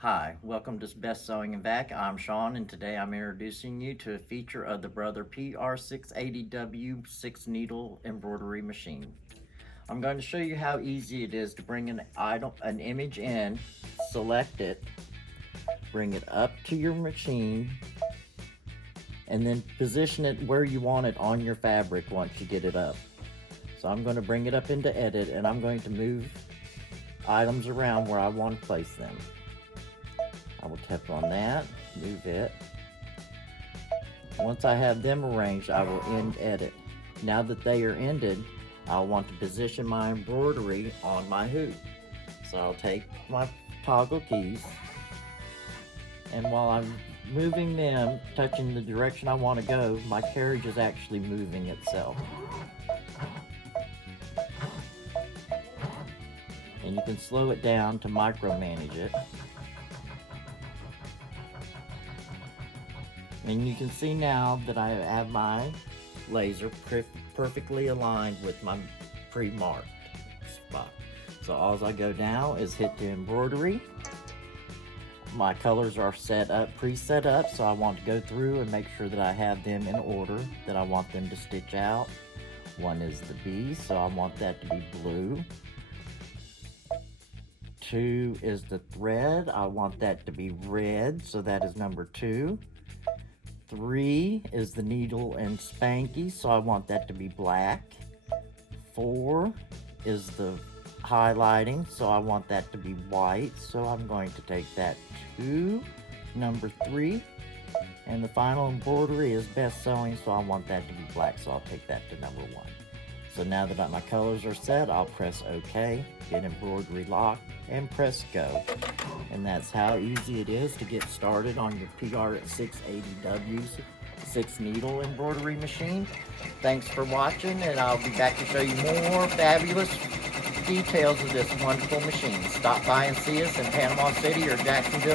Hi, welcome to Best Sewing and Back. I'm Shawn, and today I'm introducing you to a feature of the Brother PR680W 6-needle embroidery machine. I'm going to show you how easy it is to bring an image in, select it, bring it up to your machine, and then position it where you want it on your fabric once you get it up. So I'm going to bring it up into edit, and I'm going to move items around where I want to place them. I will tap on that, move it. Once I have them arranged, I will end edit. Now that they are ended, I'll want to position my embroidery on my hoop. So I'll take my toggle keys, and while I'm moving them, touching the direction I want to go, my carriage is actually moving itself. And you can slow it down to micromanage it. And you can see now that I have my laser perfectly aligned with my pre-marked spot. So all I go now is hit the embroidery. My colors are pre-set up, so I want to go through and make sure that I have them in order that I want them to stitch out. One is the B, so I want that to be blue. 2 is the thread. I want that to be red, so that is number 2. 3 is the needle and spanky, so I want that to be black. 4 is the highlighting, so I want that to be white, so I'm going to take that to number 3. And the final embroidery is best sewing, so I want that to be black, so I'll take that to number 1. So now that my colors are set, I'll press OK, get embroidery locked, and press go. And that's how easy it is to get started on your PR680W's 6-needle embroidery machine. Thanks for watching, and I'll be back to show you more fabulous details of this wonderful machine. Stop by and see us in Panama City or Jacksonville,